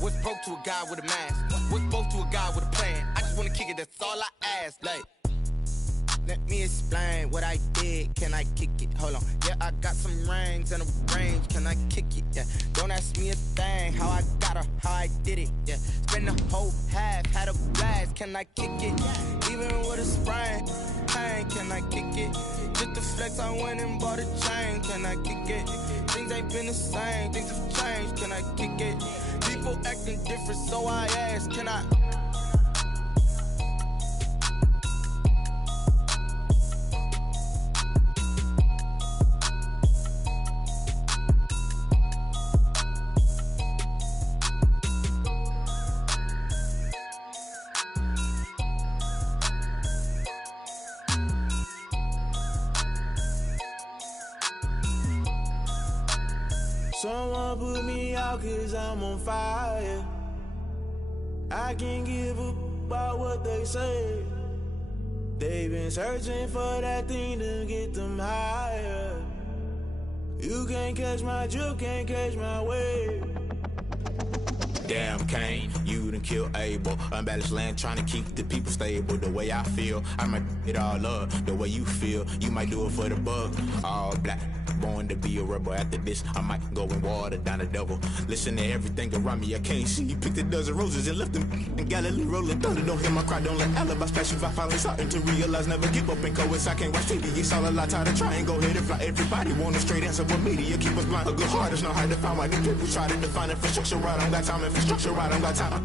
What's broke to a guy with a mask? What's broke to a guy with a plan? I just wanna kick it, that's all I ask. Like, let me explain what I did. Can I kick it? Hold on. Yeah, I got some rings and a range. Can I kick it? Yeah. Don't ask me a thing. How I got her, how I did it. Yeah. Spend the whole half, had a blast. Can I kick it? Even with a sprain. Hey, can I kick it? Just the flex, I went and bought a chain. Can I kick it? Things ain't been the same. Things have changed. Can I kick it? People acting different, so I ask. Can I? Someone put me out 'cause I'm on fire. I can't give a about what they say. They've been searching for that thing to get them higher. You can't catch my drift, can't catch my wave. Damn, Kane, you done killed Abel. Unbalanced land, trying to keep the people stable. The way I feel, I might it all up. The way you feel, you might do it for the bug. All black, born to be a rebel. After this, I might go and water down the devil. Listen to everything around me, I can't see. Picked a dozen roses and left them in Galilee rolling thunder. Don't hear my cry, don't let alibis pass you. I finally starting to realize, never give up and coincide. Can't watch TV, it's all a lot. Tired of trying, go ahead and fly. Everybody want a straight answer, but media keep us blind. A good heart is not hard to find. Why the people try to define infrastructure right? I don't got time, infrastructure right? I don't got time.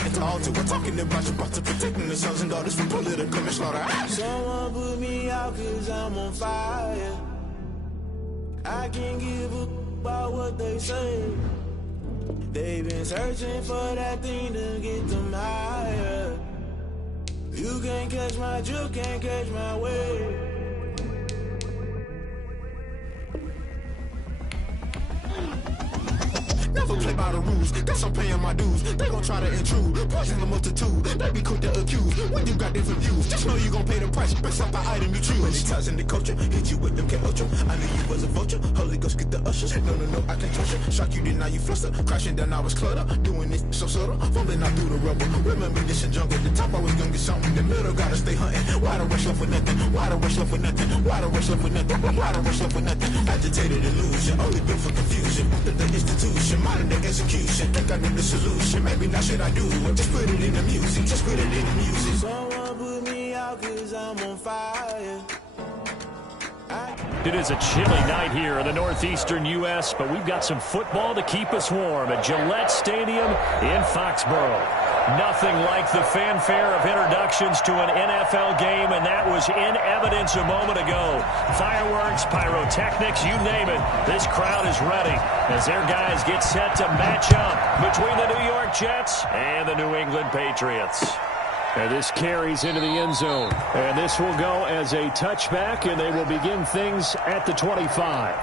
It's all to we're talking about your to protecting the sons and daughters from political manslaughter. Someone put me out 'cause I'm on fire. I can't give a about what they say. They've been searching for that thing to get them higher. You can't catch my drift, can't catch my wave. Never play by the rules, guess I'm paying my dues. They gon' try to intrude, poison the multitude. They be quick to accuse, when you got different views. Just know you gon' pay the price, based off the item you choose. Many ties in the culture, hit you with them K-Ultra. I knew you was a vulture, Holy Ghost get the ushers. No, I can't trust you. Shock you, then now you fluster. Crashing down, I was clutter. Doing this so subtle, fumbling out through the rubble. Remember this and junk at the top, I was gonna get something. In the middle, gotta stay hunting. Why the rush left for nothing? Why the rush left for nothing? Why the rush left for nothing? Why the rush left for nothing? Agitated illusion, only built for confusion. The institution, modern day execution. Think I know the solution. Maybe not should I do it? Just put it in the music. Just put it in the music. Someone put me out 'cause I'm on fire. It is a chilly night here in the northeastern U.S., but we've got some football to keep us warm at Gillette Stadium in Foxborough. Nothing like the fanfare of introductions to an NFL game, and that was in evidence a moment ago. Fireworks, pyrotechnics, you name it. This crowd is ready as their guys get set to match up between the New York Jets and the New England Patriots. And this carries into the end zone. And this will go as a touchback, and they will begin things at the 25.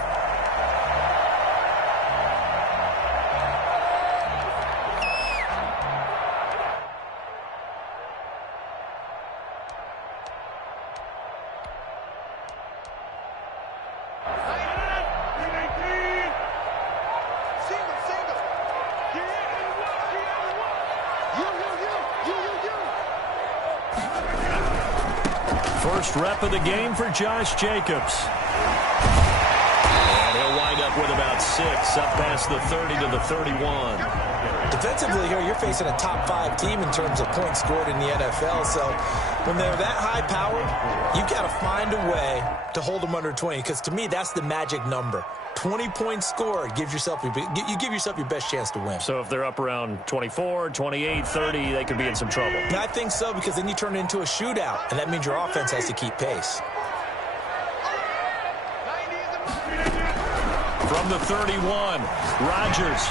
First rep of the game for Josh Jacobs. And he'll wind up with about 6 up past the 30 to the 31. Defensively here, you're facing a top-5 team in terms of points scored in the NFL. So when they're that high-powered, you've got to find a way to hold them under 20. Because to me, that's the magic number. 20 points scored gives yourself you give yourself your best chance to win. So if they're up around 24, 28, 30, they could be in some trouble. I think so, because then you turn it into a shootout, and that means your offense has to keep pace. From the 31, Rodgers.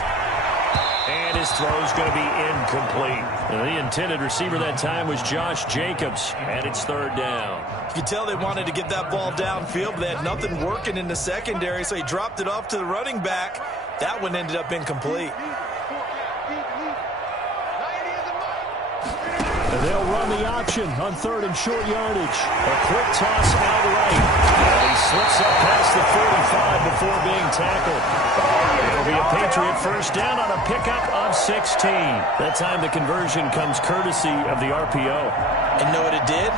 And his throw's going to be incomplete. And the intended receiver that time was Josh Jacobs, and it's 3rd down. You could tell they wanted to get that ball downfield, but they had nothing working in the secondary, so he dropped it off to the running back. That one ended up incomplete. And they'll run the option on 3rd and short yardage. A quick toss out right. And he slips up past the 45 before being tackled. It'll be a Patriot first down on a pickup of 16. That time the conversion comes courtesy of the RPO. And know what it did?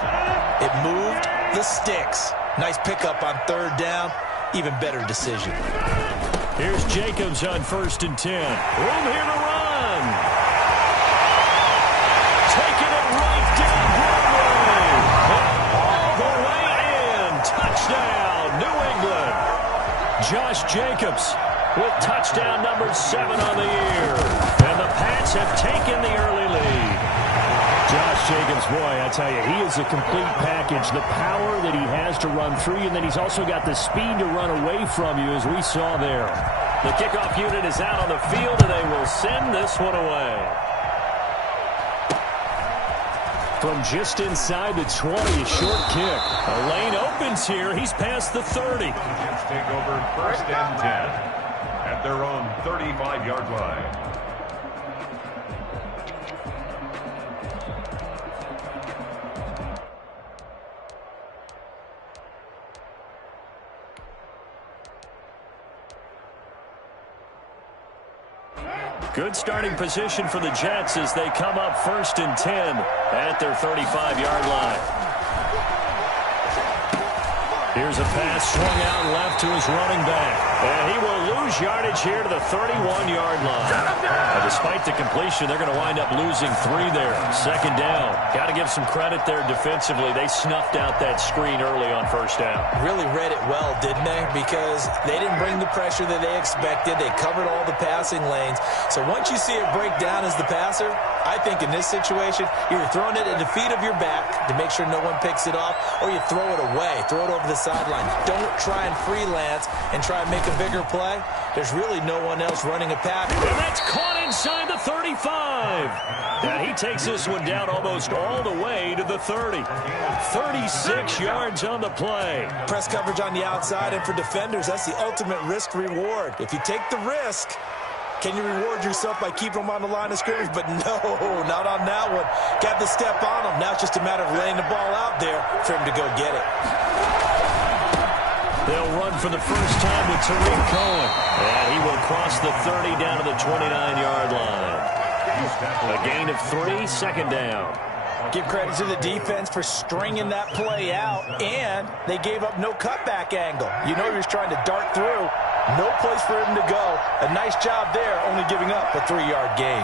It moved the sticks. Nice pickup on 3rd down. Even better decision. Here's Jacobs on 1st and 10. Room here to run. Taking it right down Broadway. All the way in. Touchdown, New England. Josh Jacobs with touchdown number 7 on the year. And the Pats have taken the early lead. Josh Jacobs, boy, I tell you, he is a complete package. The power that he has to run through you, and then he's also got the speed to run away from you, as we saw there. The kickoff unit is out on the field, and they will send this one away. From just inside the 20, a short kick. A lane opens here. He's past the 30. Jets take over 1st and 10 at their own 35-yard line. Good starting position for the Jets as they come up 1st and 10 at their 35-yard line. Here's a pass swung out left to his running back. And he will lose yardage here to the 31-yard line. And despite the completion, they're going to wind up losing 3 there. 2nd down. Got to give some credit there defensively. They snuffed out that screen early on 1st down. Really read it well, didn't they? Because they didn't bring the pressure that they expected. They covered all the passing lanes. So once you see it break down as the passer, I think in this situation, you're throwing it at the feet of your back to make sure no one picks it off, or you throw it away, throw it over the sideline. Don't try and freelance and try and make a bigger play. There's really no one else running a pass. And that's caught inside the 35. And he takes this one down almost all the way to the 30. 36 yards on the play. Press coverage on the outside, and for defenders, that's the ultimate risk-reward. If you take the risk, can you reward yourself by keeping them on the line of scrimmage? But no, not on that one. Got the step on them. Now it's just a matter of laying the ball out there for him to go get it. They'll run for the first time with Tariq Cohen. And he will cross the 30 down to the 29-yard line. A gain of 3, 2nd down. Give credit to the defense for stringing that play out, and they gave up no cutback angle. You know he was trying to dart through. No place for him to go. A nice job there, only giving up a 3-yard gain.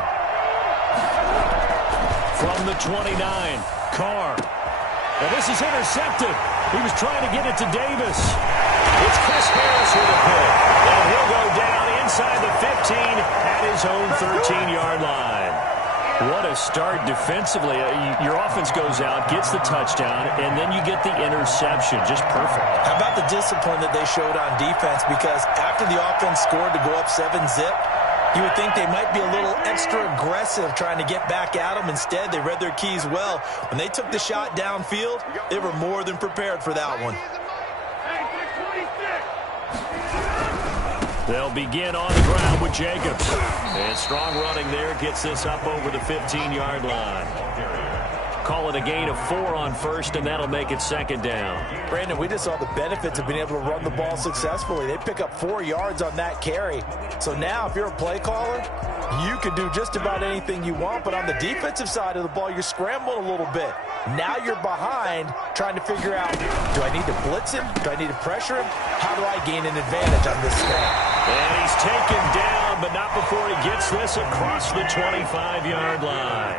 From the 29, Carr. And this is intercepted. He was trying to get it to Davis. It's Chris Harris with a pick. And he'll go down inside the 15 at his own 13-yard line. What a start defensively. Your offense goes out, gets the touchdown, and then you get the interception. Just perfect. How about the discipline that they showed on defense? Because after the offense scored to go up 7-zip, you would think they might be a little extra aggressive trying to get back at them. Instead, they read their keys well. When they took the shot downfield, they were more than prepared for that one. They'll begin on the ground with Jacobs. And strong running there gets this up over the 15-yard line. Call it a gain of 4 on 1st, and that'll make it 2nd down. Brandon, we just saw the benefits of being able to run the ball successfully. They pick up 4 yards on that carry. So now if you're a play caller, you can do just about anything you want. But on the defensive side of the ball, you're scrambling a little bit. Now you're behind trying to figure out, do I need to blitz him? Do I need to pressure him? How do I gain an advantage on this snap? And he's taken down, but not before he gets this across the 25-yard line.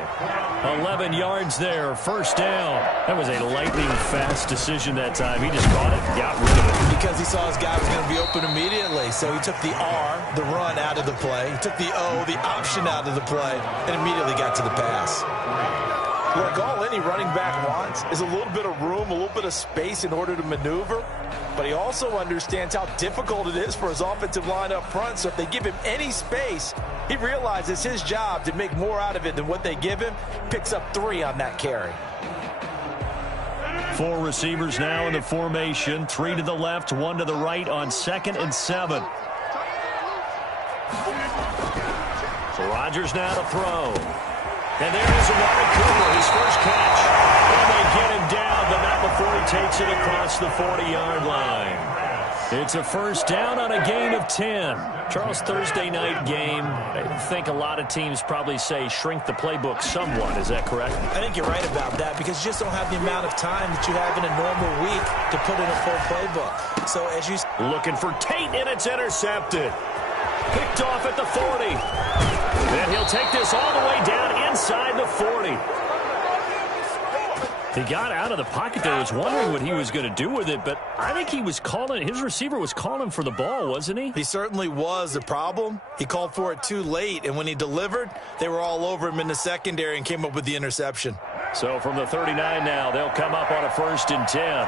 11 yards there, 1st down. That was a lightning-fast decision that time. He just caught it and got rid of it. Because he saw his guy was going to be open immediately. So he took the R, the run, out of the play. He took the O, the option, out of the play, and immediately got to the pass. Look, all any running back wants is a little bit of room, a little bit of space in order to maneuver. But he also understands how difficult it is for his offensive line up front. So if they give him any space, he realizes his job to make more out of it than what they give him. Picks up 3 on that carry. 4 receivers now in the formation. 3 to the left, 1 to the right on 2nd and 7. Rodgers now to throw. And there is Amari Cooper, his first catch. And they get him down, but not before he takes it across the 40-yard line. It's a first down on a gain of 10. Charles, Thursday night game, I think a lot of teams probably say shrink the playbook somewhat. Is that correct? I think you're right about that because you just don't have the amount of time that you have in a normal week to put in a full playbook. So as you... Looking for Tate, and it's intercepted. Picked off at the 40. And he'll take this all the way down inside the 40. He got out of the pocket there. I was wondering what he was going to do with it, but I think he was calling, his receiver was calling for the ball, wasn't he? He certainly was. The problem, he called for it too late, and when he delivered, they were all over him in the secondary and came up with the interception. So from the 39 now, they'll come up on a 1st and 10.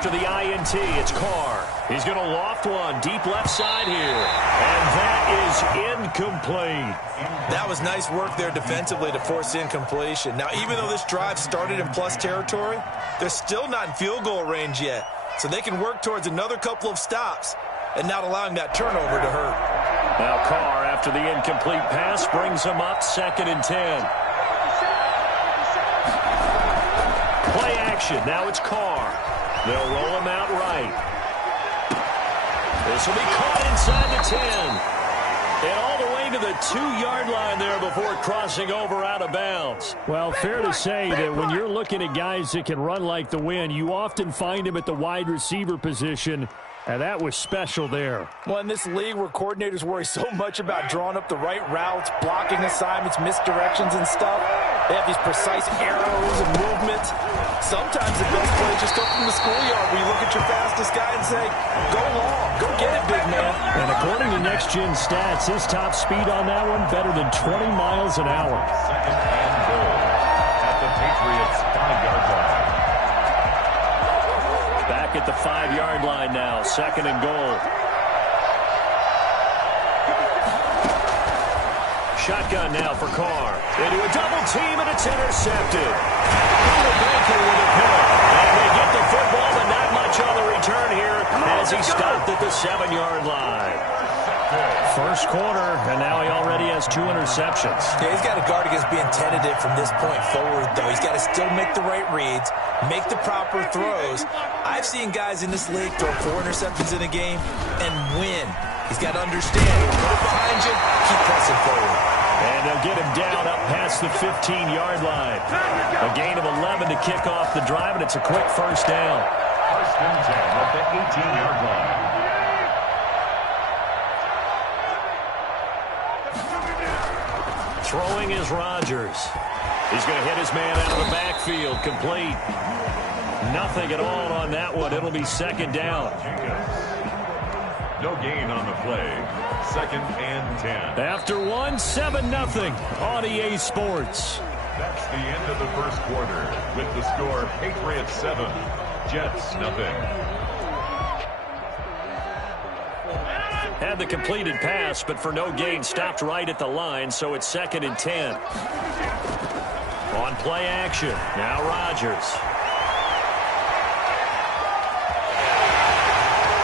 After the INT, it's Carr. He's going to loft one deep left side here. And that is incomplete. That was nice work there defensively to force incompletion. Now, even though this drive started in plus territory, they're still not in field goal range yet. So they can work towards another couple of stops and not allowing that turnover to hurt. Now Carr, after the incomplete pass, brings him up 2nd and 10. Play action. Now it's Carr. They'll roll him out right. This will be caught inside the 10. And all the way to the 2-yard line there before crossing over out of bounds. Well, fair to say that when you're looking at guys that can run like the wind, you often find him at the wide receiver position. And that was special there. Well, in this league where coordinators worry so much about drawing up the right routes, blocking assignments, misdirections and stuff, they have these precise arrows and movements. Sometimes the best play is just up from the schoolyard where you look at your fastest guy and say, go long, go get it, big man. And according to Next Gen Stats, his top speed on that one better than 20 miles an hour. 2nd and goal at the Patriots' 5-yard line. Back at the 5-yard line now, 2nd and goal. Shotgun now for Carr. Into a double team, and it's intercepted. Baker with a pick. And they get the football, but not much on the return here as he stopped at the 7-yard line. First quarter, and now he already has 2 interceptions. Yeah, he's got to guard against being tentative from this point forward, though. He's got to still make the right reads, make the proper throws. I've seen guys in this league throw 4 interceptions in a game and win. He's got to understand. Put it behind you, keep pressing forward. And they'll get him down up past the 15-yard line. A gain of 11 to kick off the drive, and it's a quick first down. 1st and 10 at the 18-yard line. Throwing is Rodgers. He's going to hit his man out of the backfield. Complete. Nothing at all on that one. It'll be 2nd down. No gain on the play. 2nd and 10. After 1, 7-0 on EA Sports. That's the end of the first quarter with the score Patriots 7, Jets 0. Had the completed pass, but for no gain, stopped right at the line, so it's 2nd and 10. On play action, now Rodgers.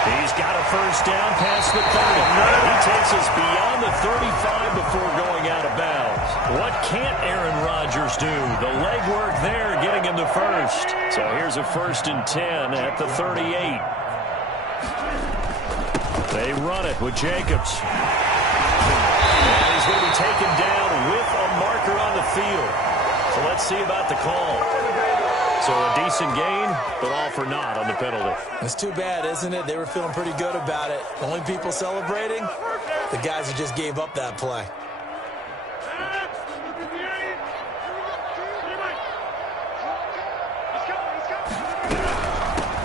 He's got a first down past the 30. He takes us beyond the 35 before going out of bounds. What can't Aaron Rodgers do? The legwork there getting him the first. So here's a 1st and 10 at the 38. They run it with Jacobs. And he's going to be taken down with a marker on the field. So let's see about the call. So a decent gain, but all for naught on the penalty. It's too bad, isn't it? They were feeling pretty good about it. The only people celebrating, the guys who just gave up that play.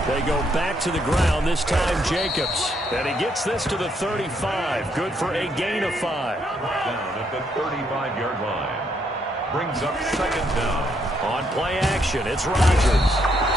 They go back to the ground, this time Jacobs. And he gets this to the 35. Good for a gain of 5. Down at the 35-yard line. Brings up 2nd down. On play action, it's Rodgers.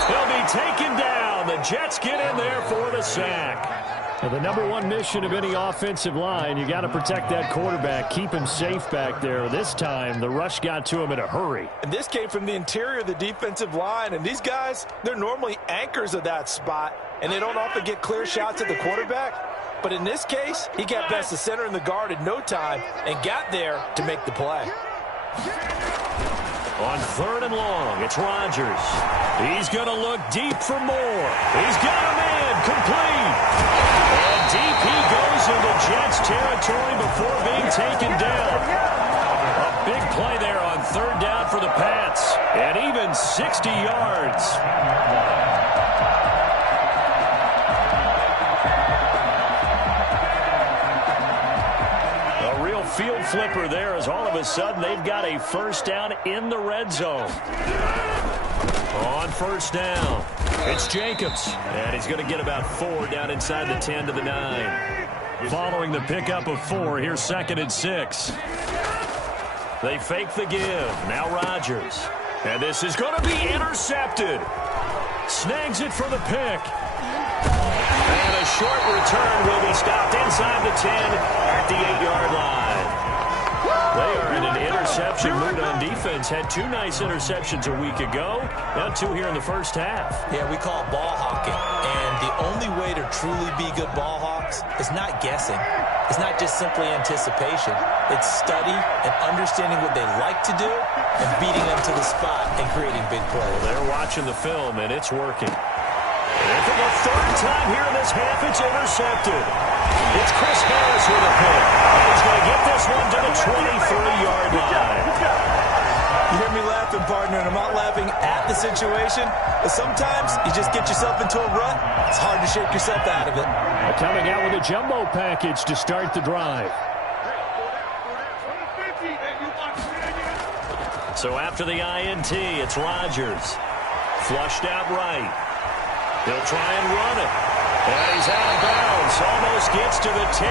He'll be taken down. The Jets get in there for the sack. The number one mission of any offensive line, you got to protect that quarterback, keep him safe back there. This time, the rush got to him in a hurry. And this came from the interior of the defensive line, and these guys, they're normally anchors of that spot, and they don't often get clear shots at the quarterback. But in this case, he got past the center and the guard in no time and got there to make the play. On 3rd and long, it's Rodgers. He's going to look deep for more. He's got a man complete. And deep he goes into Jets territory before being taken down. A big play there on 3rd down for the Pats. And even 60 yards. Field flipper there as all of a sudden they've got a first down in the red zone. On 1st down, it's Jacobs. And he's going to get about 4 down inside the 10 to the 9. Following the pickup of 4, here's 2nd and 6. They fake the give. Now Rodgers. And this is going to be intercepted. Snags it for the pick. And a short return will be stopped inside the 10 at the 8-yard line. They are in an interception mood on defense. Had 2 nice interceptions a week ago. Now 2 here in the first half. Yeah, we call it ball hawking. And the only way to truly be good ball hawks is not guessing. It's not just simply anticipation. It's study and understanding what they like to do and beating them to the spot and creating big plays. Well, they're watching the film, and it's working. And for the 3rd time here in this half, it's intercepted. It's Chris Harris with a pick. He's going to get this one to the 23-yard line. You hear me laughing, partner, and I'm not laughing at the situation, but sometimes you just get yourself into a rut. It's hard to shake yourself out of it. Coming out with a jumbo package to start the drive. So after the INT, it's Rodgers. Flushed out right. He'll try and run it. And he's out of bounds. Almost gets to the 10.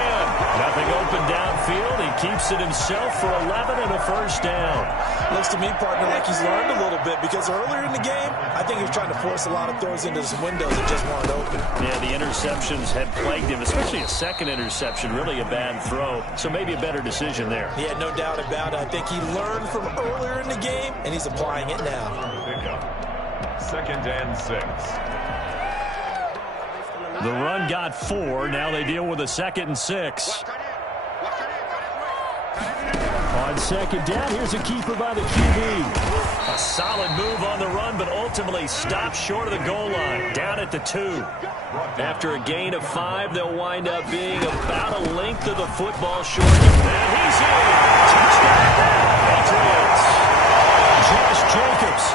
Nothing open downfield. He keeps it himself for 11 and a first down. Looks to me, partner, like he's learned a little bit because earlier in the game, I think he was trying to force a lot of throws into some windows that just weren't open. Yeah, the interceptions had plagued him, especially a second interception, really a bad throw. So maybe a better decision there. Yeah, no doubt about it. I think he learned from earlier in the game, and he's applying it now. 2nd and 6. The run got 4. Now they deal with a 2nd and 6. On 2nd down, here's a keeper by the QB. A solid move on the run, but ultimately stopped short of the goal line, down at the 2. After a gain of 5, they'll wind up being about a length of the football short. And he's in. Touchdown, Patriots. Josh Jacobs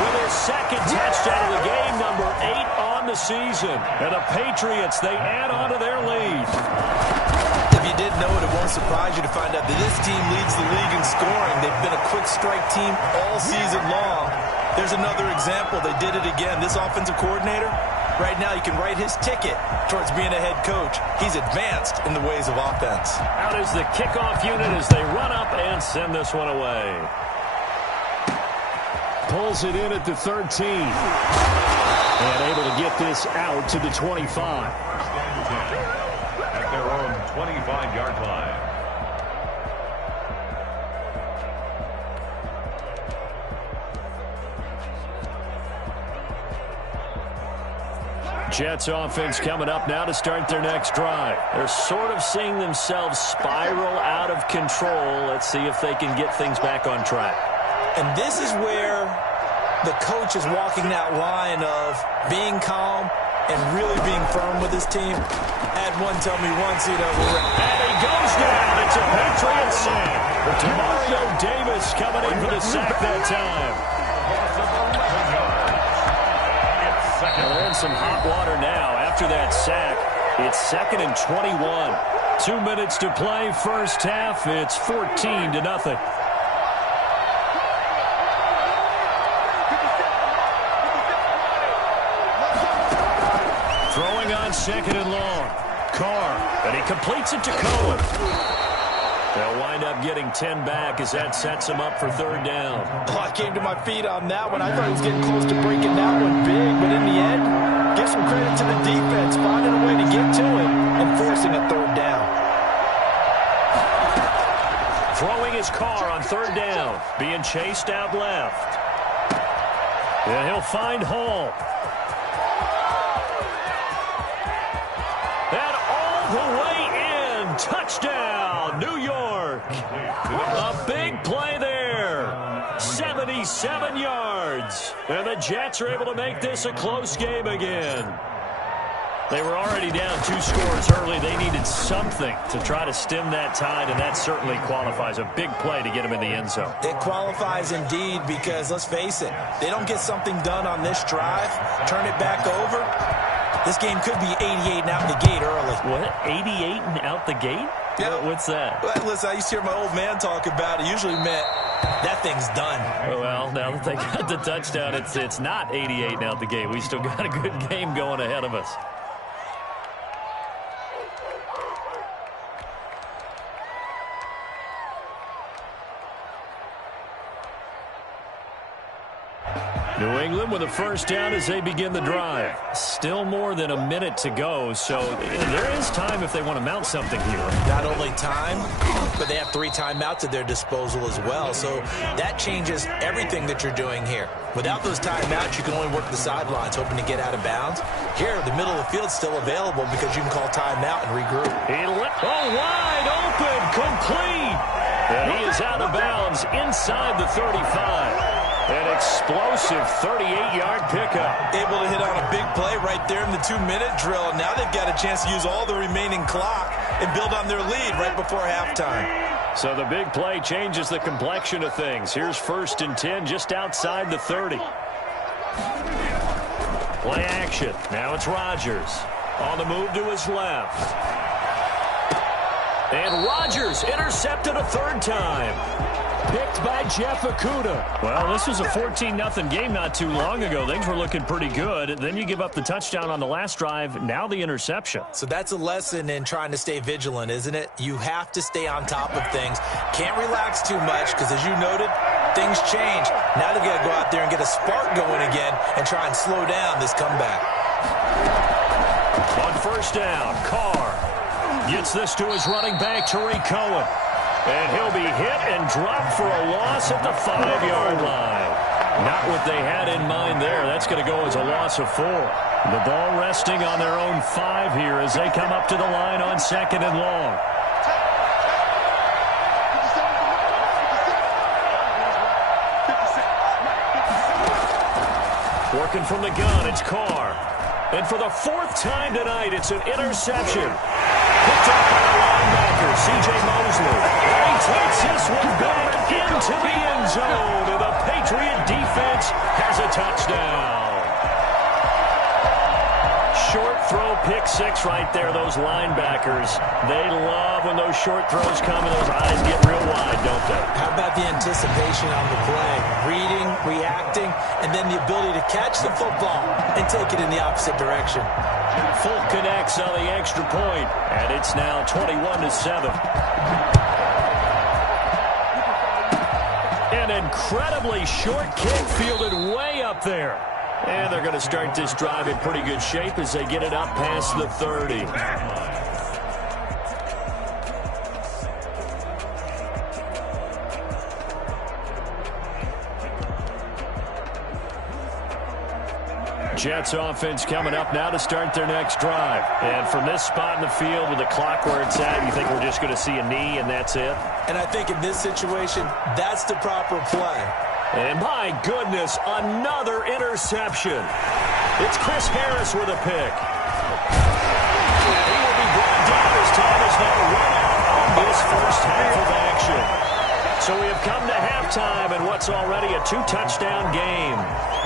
with his 2nd touchdown of the game, number 8 on the season. And the Patriots, they add on to their lead. If you didn't know it, it won't surprise you to find out that this team leads the league in scoring. They've been a quick strike team all season long. There's another example. They did it again. This offensive coordinator, right now you can write his ticket towards being a head coach. He's advanced in the ways of offense. Out is the kickoff unit as they run up and send this one away. Pulls it in at the 13. And able to get this out to the 25. At their own 25-yard line. Jets offense coming up now to start their next drive. They're sort of seeing themselves spiral out of control. Let's see if they can get things back on track. And this is where the coach is walking that line of being calm and really being firm with his team. Add one, tell me once, you know. And he goes down. It's a Patriot sack. Demario Davis coming in for the sack that time. They're in some hot water now after that sack. It's 2nd and 21. 2 minutes to play first half. It's 14-0. Throwing on 2nd and long. Carr, and he completes it to Cohen. They'll wind up getting 10 back as that sets them up for third down. Oh, I came to my feet on that one. I thought he was getting close to breaking that one big, but in the end, give some credit to the defense, finding a way to get to it and forcing a third down. Throwing his car on third down, being chased out left. And he'll find Hall. And all the way in, touchdown, New York. A big play there, 77 yards. And the Jets are able to make this a close game again. They were already down 2 scores early. They needed something to try to stem that tide, and that certainly qualifies. A big play to get them in the end zone. It qualifies indeed because, let's face it, they don't get something done on this drive, turn it back over, this game could be 88 and out the gate early. What? 88 and out the gate? Yeah. What's that? Well, listen, I used to hear my old man talk about it. Usually meant that thing's done. Well, now that they got the touchdown, it's not 88 and out the gate. We still got a good game going ahead of us. New England with a first down as they begin the drive. Still more than a minute to go, so there is time if they want to mount something here. Not only time, but they have 3 timeouts at their disposal as well, so that changes everything that you're doing here. Without those timeouts, you can only work the sidelines, hoping to get out of bounds. Here, the middle of the field's still available because you can call timeout and regroup. Wide open, complete. And he is out of bounds inside the 35. An explosive 38-yard pickup. Able to hit on a big play right there in the 2-minute drill. Now they've got a chance to use all the remaining clock and build on their lead right before halftime. So the big play changes the complexion of things. Here's 1st and 10 just outside the 30. Play action. Now it's Rodgers on the move to his left. And Rodgers intercepted a 3rd time. Picked by Jeff Okudah. Well, this was a 14-0 game not too long ago. Things were looking pretty good. Then you give up the touchdown on the last drive. Now the interception. So that's a lesson in trying to stay vigilant, isn't it? You have to stay on top of things. Can't relax too much because, as you noted, things change. Now they've got to go out there and get a spark going again and try and slow down this comeback. On first down, Carr gets this to his running back, Tariq Cohen. And he'll be hit and dropped for a loss at the 5-yard line. Not what they had in mind there. That's going to go as a loss of 4. The ball resting on their own 5 here as they come up to the line on 2nd and long. Working from the gun, it's Carr. And for the 4th time tonight, it's an interception. Picked up by the linebacker, C.J. Mosley. And he takes this one back into the end zone. And the Patriot defense has a touchdown. Short throw, pick 6 right there, those linebackers. They love when those short throws come and those eyes get real wide, don't they? How about the anticipation on the play? Reading, reacting, and then the ability to catch the football and take it in the opposite direction. Full connects on the extra point, and it's now 21-7. An incredibly short kick fielded way up there. And they're going to start this drive in pretty good shape as they get it up past the 30. Jets offense coming up now to start their next drive. And from this spot in the field with the clock where it's at, you think we're just going to see a knee and that's it? And I think in this situation, that's the proper play. And my goodness, another interception. It's Chris Harris with a pick. He will be brought down as time is now run out on this first half of action. So we have come to halftime in what's already a 2-touchdown game.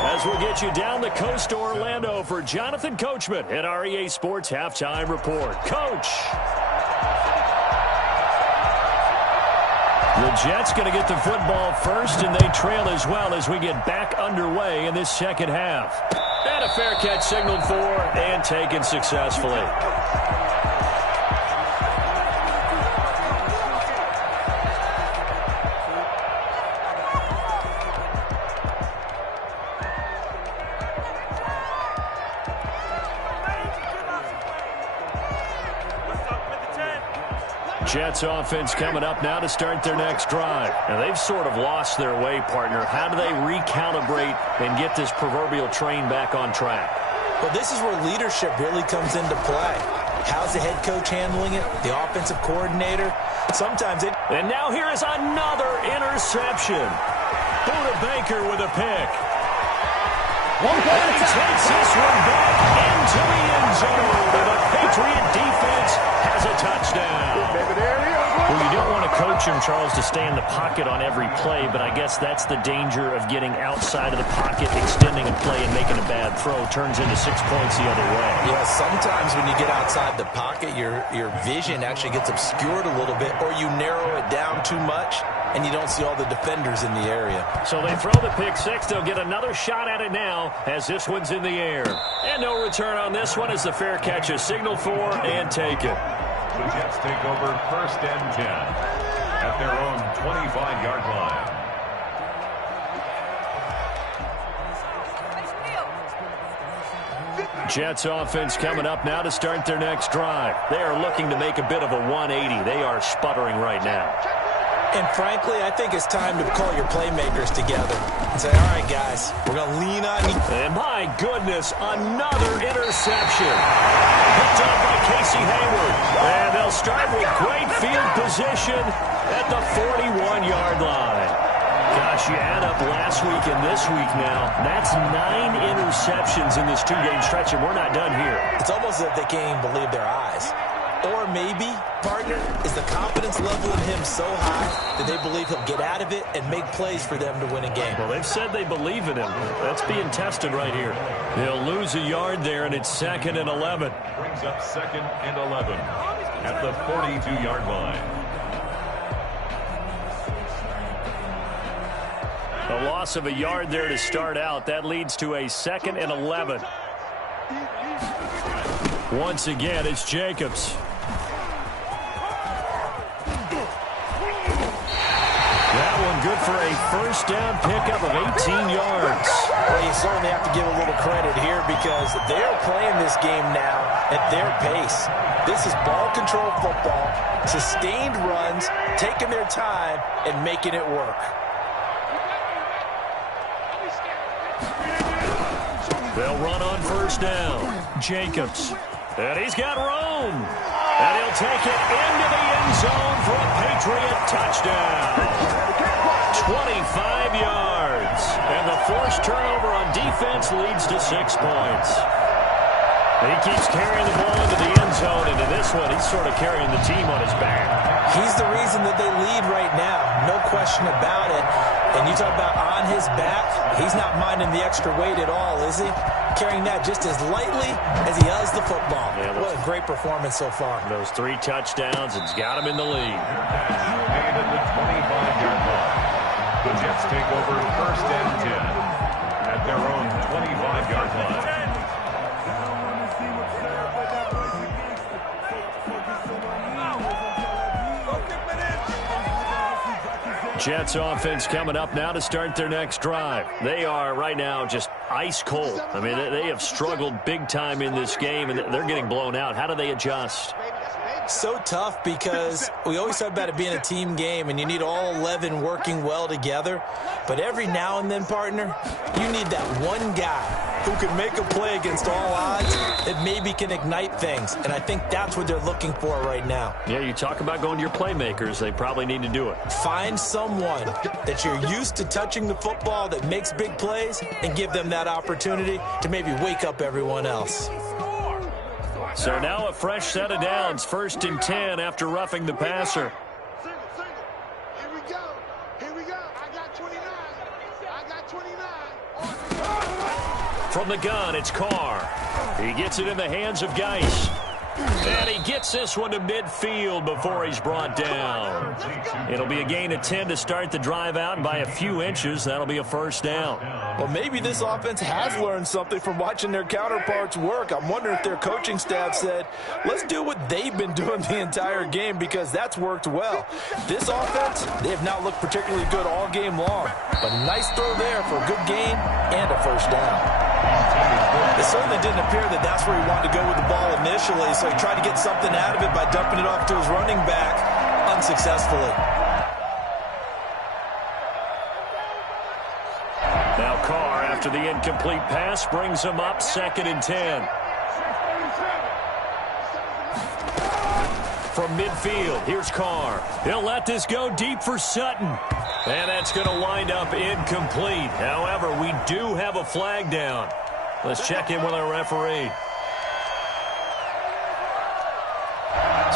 As we'll get you down the coast to Orlando for Jonathan Coachman at our EA Sports Halftime Report. Coach. The Jets going to get the football first, and they trail as well as we get back underway in this second half. And a fair catch signaled for and taken successfully. Jets offense coming up now to start their next drive. Now, they've sort of lost their way, partner. How do they recalibrate and get this proverbial train back on track? Well, this is where leadership really comes into play. How's the head coach handling it? The offensive coordinator? Sometimes it... And now here is another interception. Budda Baker with a pick. And he takes this one back into the end zone. The Patriot defense has a touchdown. Well, you don't want to coach him, Charles, to stay in the pocket on every play, but I guess that's the danger of getting outside of the pocket, extending a play, and making a bad throw. Turns into 6 points the other way. Yeah, sometimes when you get outside the pocket, your vision actually gets obscured a little bit, or you narrow it down too much, and you don't see all the defenders in the area. So they throw the pick six. They'll get another shot at it now as this one's in the air. And no return on this one as the fair catch is signaled for and taken. The Jets take over 1st and 10 at their own 25-yard line. Jets offense coming up now to start their next drive. They are looking to make a bit of a 180. They are sputtering right now. And frankly, I think it's time to call your playmakers together and say, all right, guys, we're going to lean on you. And my goodness, another interception. Picked up by Casey Hayward. And they'll start with great field position at the 41-yard line. Gosh, you add up last week and this week now. That's 9 interceptions in this 2-game stretch, and we're not done here. It's almost as if they can't even believe their eyes. Or maybe, partner, is the confidence level in him so high that they believe he'll get out of it and make plays for them to win a game. Well, they've said they believe in him. That's being tested right here. They'll lose a yard there, and it's 2nd and 11. Brings up 2nd and 11 at the 42-yard line. A loss of a yard there to start out. That leads to a 2nd and 11. Once again, it's Jacobs. That one good for a 1st down pickup of 18 yards. Well, you certainly have to give a little credit here because they're playing this game now at their pace. This is ball control football, sustained runs, taking their time, and making it work. They'll run on 1st down. Jacobs. And he's got room. And he'll take it into the end zone for a Patriot touchdown. 25 yards. And the forced turnover on defense leads to 6 points. He keeps carrying the ball into the end zone. And in this one, he's sort of carrying the team on his back. He's the reason that they lead right now. No question about it. And you talk about on his back, he's not minding the extra weight at all, is he? Carrying that just as lightly as he does the football. Yeah, what a great performance so far. Those 3 touchdowns, it's got him in the lead. And at the 25-yard line, the Jets take over 1st and 10 at their own 25-yard line. Jets offense coming up now to start their next drive. They are right now just ice cold. I mean, they have struggled big time in this game, and they're getting blown out. How do they adjust? So tough because we always talk about it being a team game, and you need all 11 working well together. But every now and then, partner, you need that one guy who can make a play against all odds that maybe can ignite things. And I think that's what they're looking for right now. Yeah, you talk about going to your playmakers. They probably need to do it. Find someone that you're used to touching the football that makes big plays and give them that opportunity to maybe wake up everyone else. So now a fresh set of downs. 1st and 10 after roughing the passer. From the gun, it's Carr. He gets it in the hands of Geis. And he gets this one to midfield before he's brought down. It'll be a gain of 10 to start the drive out, and by a few inches, that'll be a 1st down. Well, maybe this offense has learned something from watching their counterparts work. I'm wondering if their coaching staff said, let's do what they've been doing the entire game because that's worked well. This offense, they have not looked particularly good all game long. But a nice throw there for a good gain and a 1st down. It certainly didn't appear that that's where he wanted to go with the ball initially, so he tried to get something out of it by dumping it off to his running back. unsuccessfully. Now Carr, after the incomplete pass, brings him up 2nd and 10. From midfield, here's Carr. He'll let this go deep for Sutton. And that's going to wind up incomplete. However, we do have a flag down. Let's check in with our referee.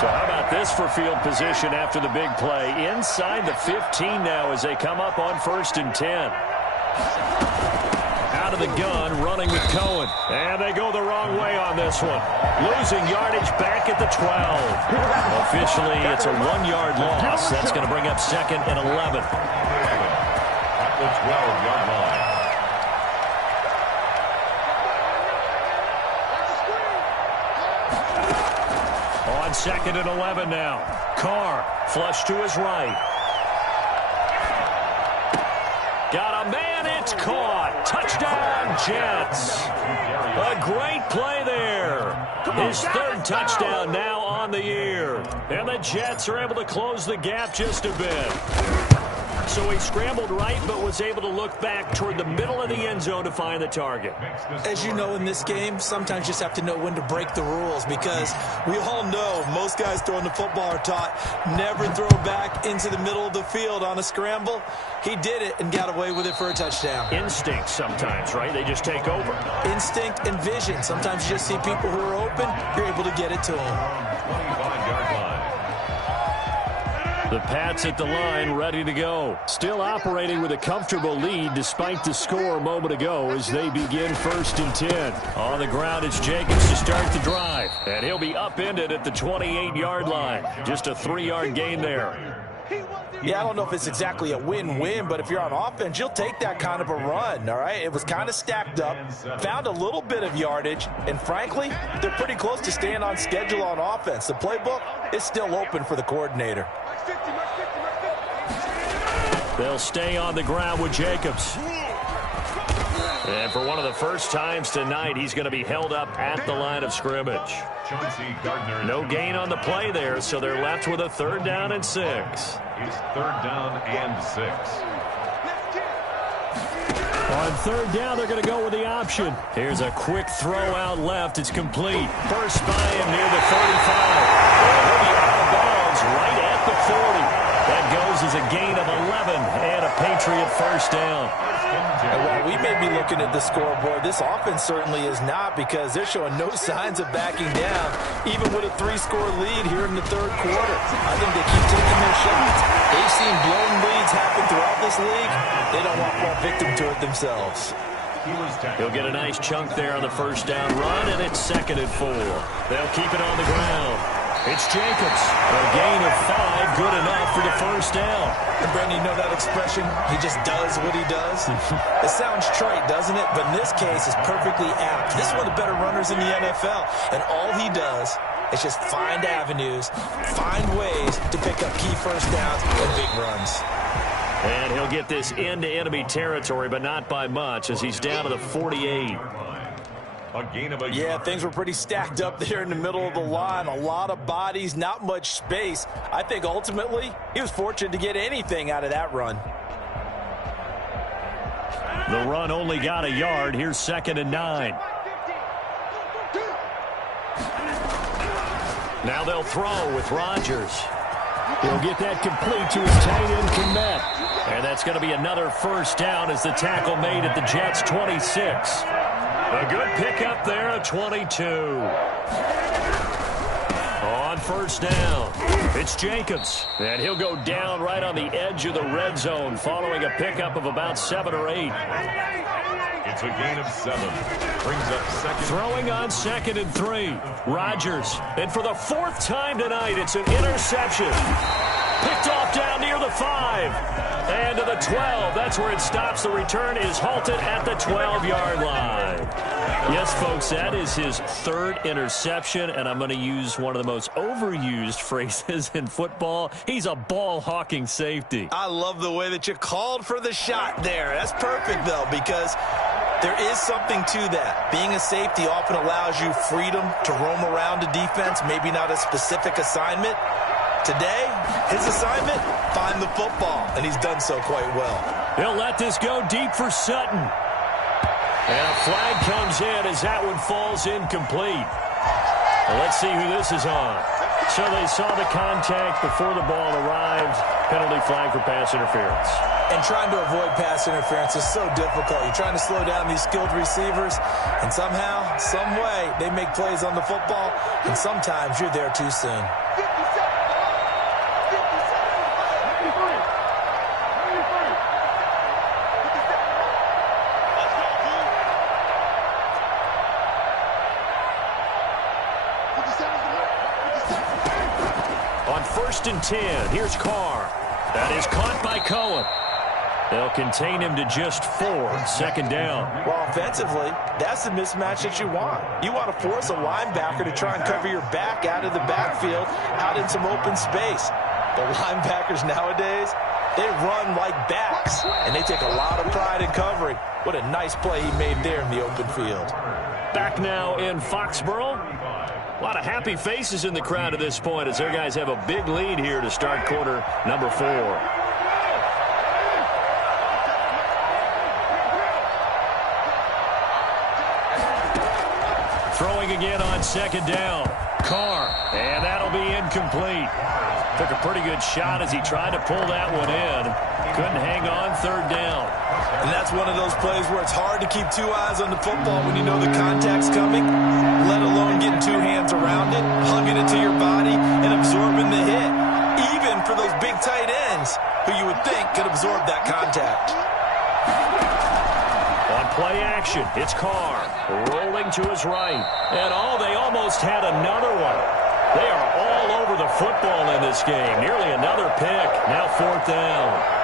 So how about this for field position after the big play? Inside the 15 now as they come up on 1st and 10. Out of the gun, running with Cohen. And they go the wrong way on this one. Losing yardage back at the 12. Officially, it's a 1-yard loss. That's going to bring up 2nd and 11. At the 12-yard line. On 2nd and 11 now. Carr, flush to his right. Got a man, it's caught. Touchdown, Jets. A great play there. His 3rd touchdown now on the year. And the Jets are able to close the gap just a bit. So he scrambled right, but was able to look back toward the middle of the end zone to find the target. As you know, in this game, sometimes you just have to know when to break the rules, because we all know most guys throwing the football are taught never throw back into the middle of the field on a scramble. He did it and got away with it for a touchdown. Instinct sometimes, right? They just take over. Instinct and vision. Sometimes you just see people who are open, you're able to get it to them. 25-yard line. The Pats at the line, ready to go. Still operating with a comfortable lead despite the score a moment ago as they begin 1st and 10. On the ground, it's Jacobs to start the drive. And he'll be upended at the 28-yard line. Just a 3-yard gain there. Yeah, I don't know if it's exactly a win-win, but if you're on offense, you'll take that kind of a run, all right? It was kind of stacked up, found a little bit of yardage, and frankly, they're pretty close to staying on schedule on offense. The playbook is still open for the coordinator. They'll stay on the ground with Jacobs. And for one of the first times tonight, he's going to be held up at the line of scrimmage. No gain on the play there, so they're left with a 3rd down and 6. It's 3rd down and 6. On 3rd down, they're going to go with the option. Here's a quick throw out left. It's complete. First by him near the 35. He'll be out of bounds right at the 40. That goes as a gain of 11 and a Patriot 1st down. And while we may be looking at the scoreboard, this offense certainly is not, because they're showing no signs of backing down, even with a 3-score lead here in the 3rd quarter. I think they keep taking their shots. They've seen blown leads happen throughout this league. They don't want to fall victim to it themselves. He'll get a nice chunk there on the 1st down run, and it's 2nd and 4. They'll keep it on the ground. It's Jacobs. A gain of 5, good enough for the 1st down. And Brandon, you know that expression? He just does what he does. It sounds trite, doesn't it? But in this case, it's perfectly apt. This is one of the better runners in the NFL. And all he does is just find avenues, find ways to pick up key 1st downs and big runs. And he'll get this into enemy territory, but not by much, as he's down to the 48. Yeah, things were pretty stacked up there in the middle of the line. A lot of bodies, not much space. I think ultimately he was fortunate to get anything out of that run. The run only got a yard. Here's 2nd and 9. Now they'll throw with Rodgers. He'll get that complete to his tight end, Kmet. And that's going to be another 1st down as the tackle made at the Jets' 26. A good pickup there at 22. On 1st down, it's Jacobs. And he'll go down right on the edge of the red zone following a pickup of about 7 or 8. It's a gain of 7. Brings up 2nd. Throwing on 2nd and 3. Rodgers. And for the 4th time tonight, it's an interception. Picked off down near the 5. And to the 12. That's where it stops. The return is halted at the 12-yard line. Yes, folks, that is his 3rd interception, and I'm going to use one of the most overused phrases in football. He's a ball-hawking safety. I love the way that you called for the shot there. That's perfect, though, because there is something to that. Being a safety often allows you freedom to roam around a defense, maybe not a specific assignment. Today, his assignment, find the football, and he's done so quite well. He'll let this go deep for Sutton. And a flag comes in as that one falls incomplete. Well, let's see who this is on. So they saw the contact before the ball arrived. Penalty flag for pass interference. And trying to avoid pass interference is so difficult. You're trying to slow down these skilled receivers, and somehow, some way, they make plays on the football, and sometimes you're there too soon. On 1st and 10, here's Carr. That is caught by Cohen. They'll contain him to just 4, 2nd down. Well, offensively, that's the mismatch that you want. You want to force a linebacker to try and cover your back out of the backfield, out in some open space. The linebackers nowadays, they run like backs, and they take a lot of pride in covering. What a nice play he made there in the open field. Back now in Foxborough. A lot of happy faces in the crowd at this point as their guys have a big lead here to start quarter number 4. Throwing again on 2nd down. Carr, and that'll be incomplete. Took a pretty good shot as he tried to pull that one in. Couldn't hang on 3rd down. And that's one of those plays where it's hard to keep 2 eyes on the football when you know the contact's coming, let alone getting 2 hands around it, hugging it to your body, and absorbing the hit. Even for those big tight ends who you would think could absorb that contact. On play action, it's Carr rolling to his right. And they almost had another one. They are all over the football in this game. Nearly another pick. Now 4th down.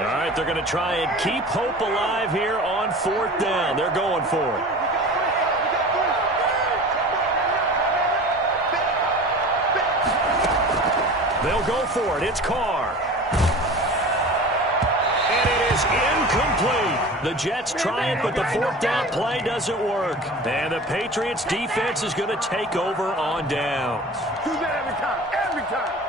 All right, they're going to try and keep hope alive here on 4th down. They're going for it. They'll go for it. It's Carr. And it is incomplete. The Jets try it, but the 4th down play doesn't work. And the Patriots defense is going to take over on downs. Do that every time. Every time.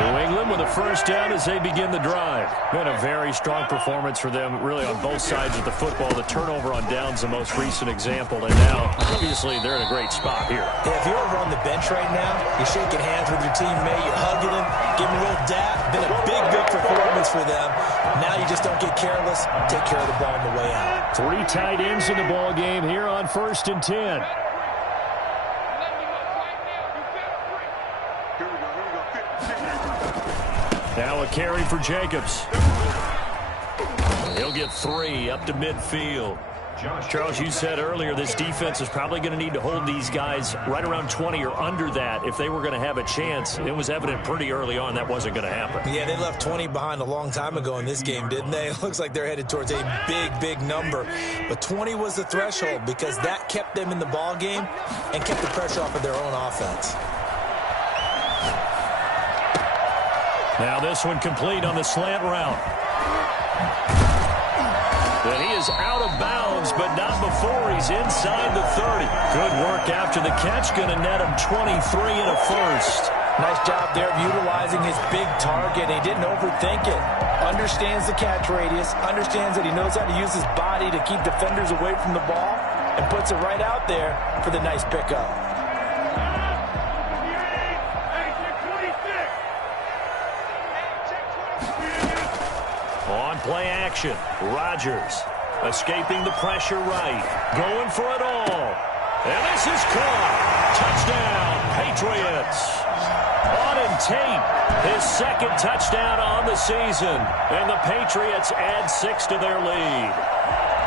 New England with a 1st down as they begin the drive. Been a very strong performance for them, really, on both sides of the football. The turnover on downs, the most recent example. And now, obviously, they're in a great spot here. Yeah, if you're over on the bench right now, you're shaking hands with your teammate, you're hugging him, giving a little dap. Been a big performance for them. Now you just don't get careless. Take care of the ball on the way out. 3 tight ends in the ball game here on 1st and 10. Now a carry for Jacobs. He'll get 3 up to midfield. Charles, you said earlier this defense is probably going to need to hold these guys right around 20 or under that if they were going to have a chance. It was evident pretty early on that wasn't going to happen. Yeah, they left 20 behind a long time ago in this game, didn't they? It looks like they're headed towards a big number. But 20 was the threshold because that kept them in the ball game and kept the pressure off of their own offense. Now this one complete on the slant route. And he is out of bounds, but not before he's inside the 30. Good work after the catch. Going to net him 23 and a 1st. Nice job there of utilizing his big target. He didn't overthink it. Understands the catch radius. Understands that he knows how to use his body to keep defenders away from the ball. And puts it right out there for the nice pickup. On play action, Rodgers escaping the pressure right, going for it all. And this is caught. Touchdown, Patriots. Auden Tate, his 2nd touchdown on the season. And the Patriots add 6 to their lead.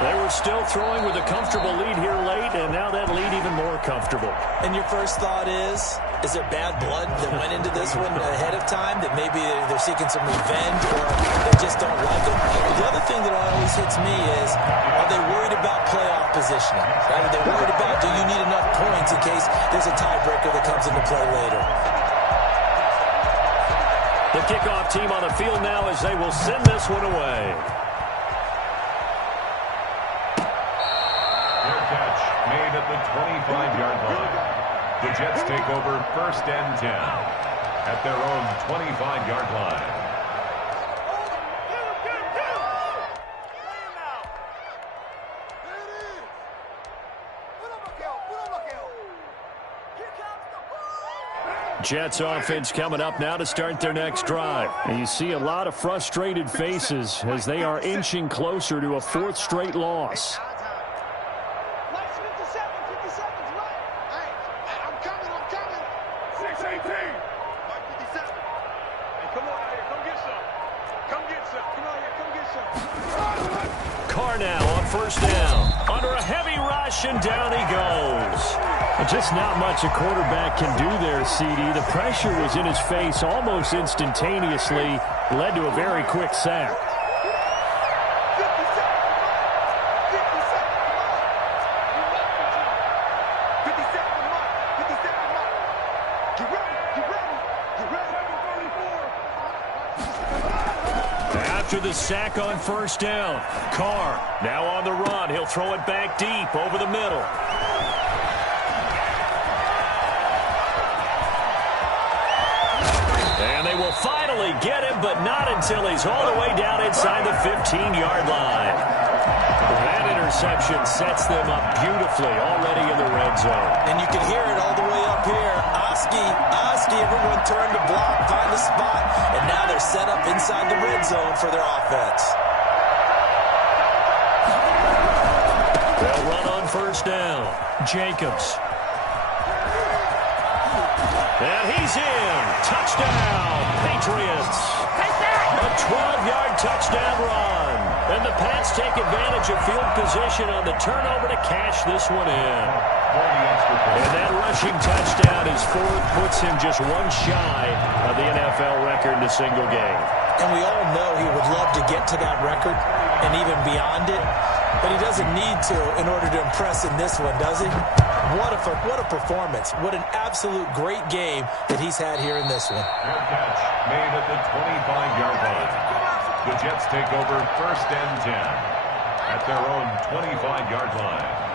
They were still throwing with a comfortable lead here late, and now that lead even more comfortable. And your first thought is there bad blood that went into this one ahead of time, that maybe they're seeking some revenge or they just don't like them? The other thing that always hits me is, are they worried about playoff positioning? Right? Are they worried about, do you need enough points in case there's a tiebreaker that comes into play later? The kickoff team on the field now as they will send this one away. Fair catch made at the 25-yard line. The Jets take over 1st and 10 at their own 25-yard line. Jets offense coming up now to start their next drive. And you see a lot of frustrated faces as they are inching closer to a 4th straight loss. Carr now on 1st down. Under a heavy rush, and down he goes. Just not much a quarterback can do there, CD. The pressure was in his face almost instantaneously. Led to a very quick sack. After the sack on 1st down, Carr now on the run. He'll throw it back deep over the middle. And they will finally get him, but not until he's all the way down inside the 15-yard line. That interception sets them up beautifully already in the red zone. And you can hear it all the way up here. Oski, everyone turned to block, find a spot, and now they're set up inside the red zone for their offense. They'll run on 1st down. Jacobs. And he's in. Touchdown, Patriots. A 12-yard touchdown run. And the Pats take advantage of field position on the turnover to cash this one in. And that rushing touchdown, his 4th, puts him just one shy of the NFL record in a single game. And we all know he would love to get to that record and even beyond it. But he doesn't need to in order to impress in this one, does he? What a performance. What an absolute great game that he's had here in this one. Fair catch made at the 25-yard line. The Jets take over 1st and 10 at their own 25-yard line.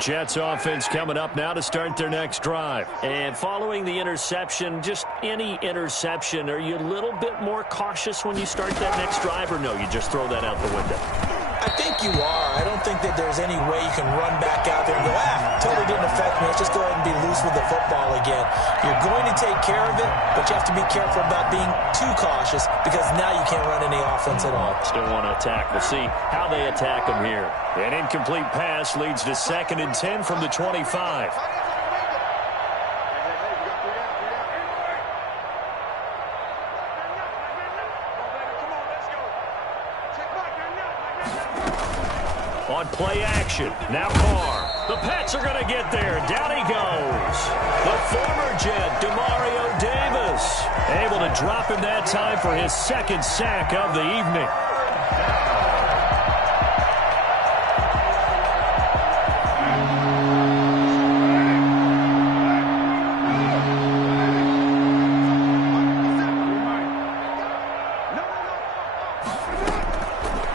Jets offense coming up now to start their next drive. And following the interception, just any interception, are you a little bit more cautious when you start that next drive, or no, you just throw that out the window? I think you are. I don't think that there's any way you can run back out there and go, totally didn't affect me. Let's just go ahead and be loose with the football again. You're going to take care of it, but you have to be careful about being too cautious because now you can't run any offense at all. Still want to attack. We'll see how they attack them here. An incomplete pass leads to 2nd and 10 from the 25. On play action, now Carr. The Pats are going to get there. Down he goes. The former Jet, Demario Davis, able to drop him that time for his 2nd sack of the evening.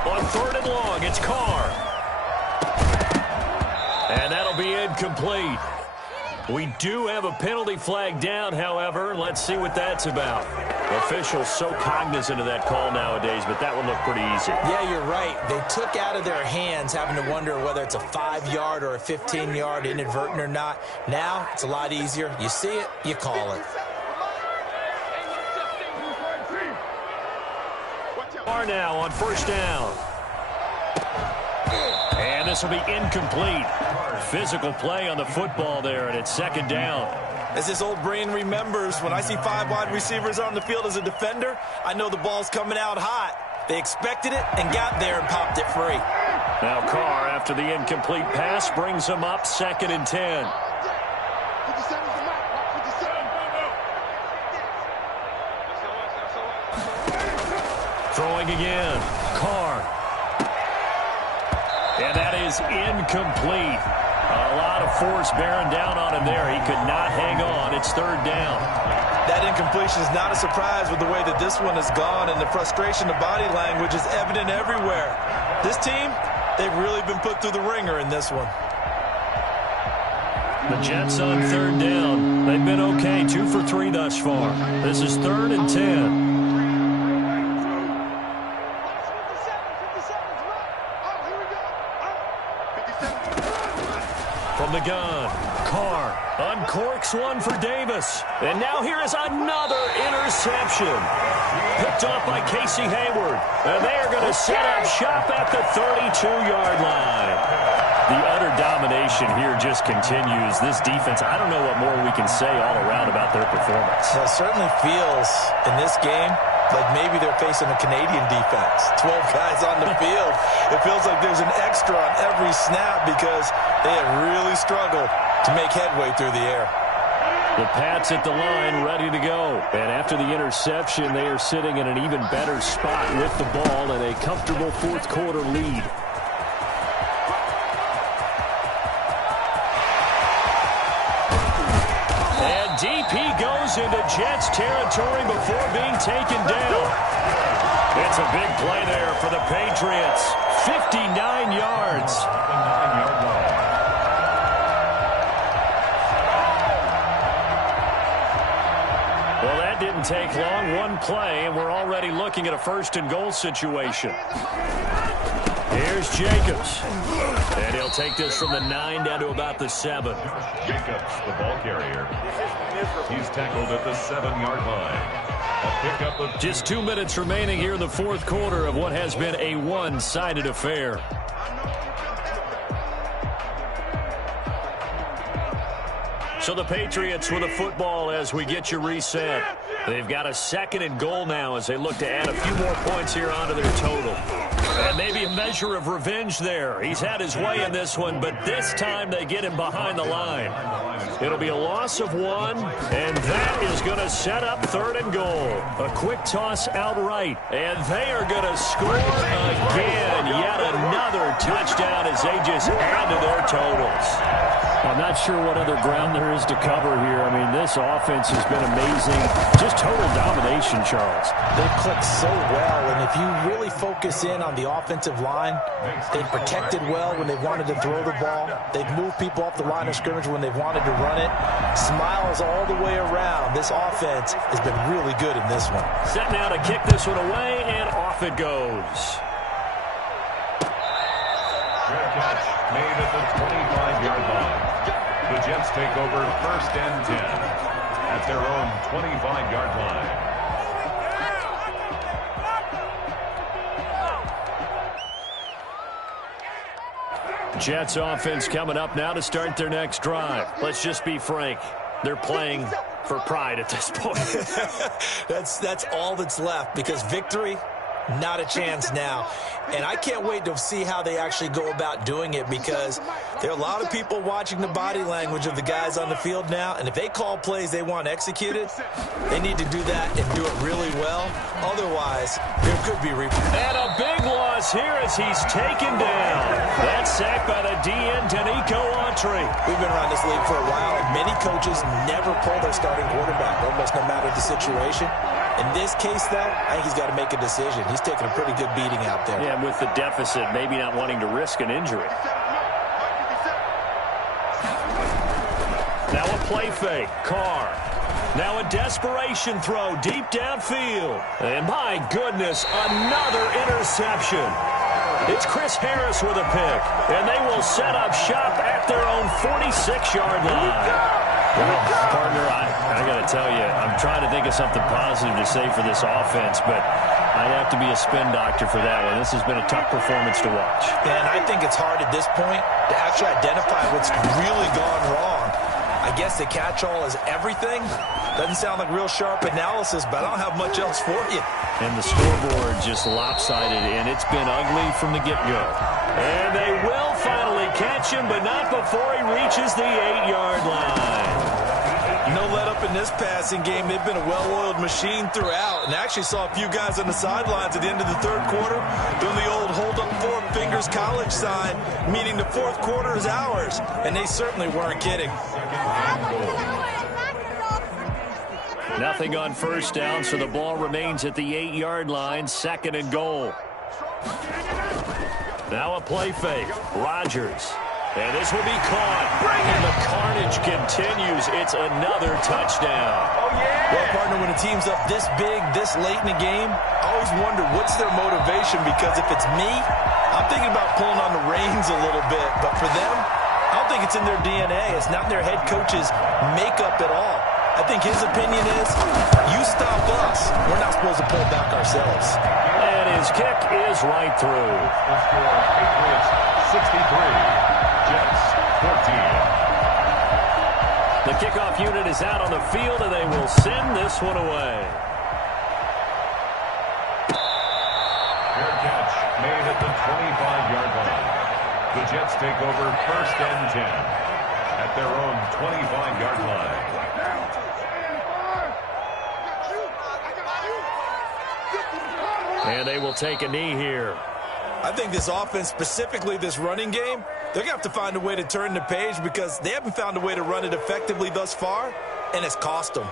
On 3rd and long, it's Carr. And that'll be incomplete. We do have a penalty flag down, however. Let's see what that's about. Officials so cognizant of that call nowadays, but that one looked pretty easy. Yeah, you're right. They took out of their hands having to wonder whether it's a 5-yard or a 15-yard inadvertent or not. Now, it's a lot easier. You see it, you call it. Carr now on 1st down. And this will be incomplete. Physical play on the football there, and it's 2nd down. As this old brain remembers, when I see 5 wide receivers on the field as a defender, I know the ball's coming out hot. They expected it and got there and popped it free. Now Carr, after the incomplete pass, brings him up 2nd and 10. Throwing again. Carr. And that is incomplete. A lot of force bearing down on him there. He could not hang on. It's 3rd down. That incompletion is not a surprise with the way that this one has gone, and the frustration of body language is evident everywhere. This team, they've really been put through the ringer in this one. The Jets on 3rd down. They've been okay, 2 for 3 thus far. This is 3rd and 10. From the gun, Carr uncorks one for Davis. And now here is another interception. Picked off by Casey Hayward. And they are going to set up shop at the 32-yard line. The utter domination here just continues. This defense, I don't know what more we can say all around about their performance. Well, it certainly feels in this game like maybe they're facing a Canadian defense. 12 guys on the field. It feels like there's an extra on every snap because they have really struggled to make headway through the air. The Pats at the line ready to go. And after the interception, they are sitting in an even better spot with the ball and a comfortable 4th quarter lead. DP goes into Jets territory before being taken down. It's a big play there for the Patriots. 59 yards. Well, that didn't take long. One play, and we're already looking at a 1st and goal situation. Here's Jacobs. And he'll take this from the 9 down to about the 7. Jacobs, the ball carrier. He's tackled at the 7-yard line. A pickup of just 2 minutes remaining here in the 4th quarter of what has been a one-sided affair. So the Patriots with the football as we get you reset. They've got a 2nd and goal now as they look to add a few more points here onto their total. And maybe a measure of revenge there. He's had his way in this one, but this time they get him behind the line. It'll be a loss of 1, and that is going to set up 3rd and goal. A quick toss outright, and they are going to score again. Yet another touchdown as they just add to their totals. I'm not sure what other ground there is to cover here. I mean, this offense has been amazing. Just total domination, Charles. They've clicked so well, and if you really focus in on the offensive line, they've protected well when they've wanted to throw the ball. They've moved people off the line of scrimmage when they've wanted to run it. Smiles all the way around. This offense has been really good in this one. Set now to kick this one away, and off it goes. Fair catch made at the 25-yard line. The Jets take over 1st and 10 at their own 25-yard line. Jets offense coming up now to start their next drive. Let's just be frank. They're playing for pride at this point. That's all that's left because victory, not a chance now. And I can't wait to see how they actually go about doing it because there are a lot of people watching the body language of the guys on the field now. And if they call plays they want executed, they need to do that and do it really well. Otherwise, there could be repercussions. And a big loss here as he's taken down. That sack by the DN, Danico Autry. We've been around this league for a while, and many coaches never pull their starting quarterback, almost no matter the situation. In this case, though, I think he's got to make a decision. He's taking a pretty good beating out there. Yeah, with the deficit, maybe not wanting to risk an injury. Now a play fake. Carr. Now a desperation throw deep downfield. And my goodness, another interception. It's Chris Harris with a pick. And they will set up shop at their own 46-yard line. Well, partner, I got to tell you, I'm trying to think of something positive to say for this offense, but I'd have to be a spin doctor for that one. This has been a tough performance to watch. And I think it's hard at this point to actually identify what's really gone wrong. I guess the catch-all is everything. Doesn't sound like real sharp analysis, but I don't have much else for you. And the scoreboard just lopsided, and it's been ugly from the get-go. And they will finally catch him, but not before he reaches the 8-yard line. No let up in this passing game. They've been a well-oiled machine throughout. And I actually saw a few guys on the sidelines at the end of the third quarter doing the old hold up 4 fingers college sign, meaning the fourth quarter is ours. And they certainly weren't kidding. Nothing on first down, so the ball remains at the 8-yard line, 2nd and goal. Now a play fake. Rodgers. And this will be caught. And the carnage continues. It's another touchdown. Well, partner, when a team's up this big, this late in the game, I always wonder what's their motivation, because if it's me, I'm thinking about pulling on the reins a little bit. But for them, I don't think it's in their DNA. It's not their head coach's makeup at all. I think his opinion is, you stop us, we're not supposed to pull back ourselves. And his kick is right through. The score, Patriots 63. Jets 14. The kickoff unit is out on the field, and they will send this one away. Fair catch made at the 25-yard line. The Jets take over 1st and 10 at their own 25-yard line. And they will take a knee here. I think this offense, specifically this running game, they're going to have to find a way to turn the page, because they haven't found a way to run it effectively thus far, and it's cost them.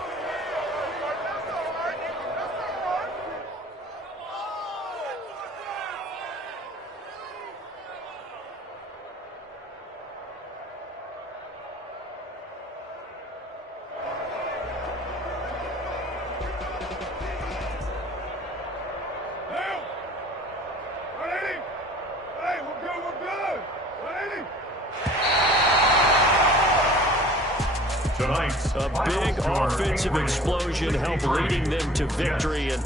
A big offensive explosion helped leading them to victory. And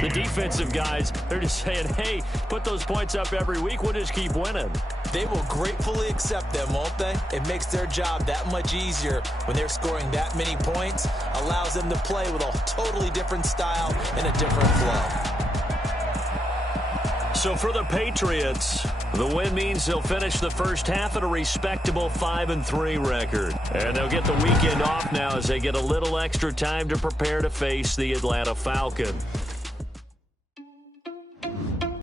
the defensive guys, they're just saying, hey, put those points up every week. We'll just keep winning. They will gratefully accept them, won't they? It makes their job that much easier when they're scoring that many points. Allows them to play with a totally different style and a different flow. So for the Patriots, the win means they'll finish the first half at a respectable 5-3 record. And they'll get the weekend off now as they get a little extra time to prepare to face the Atlanta Falcons.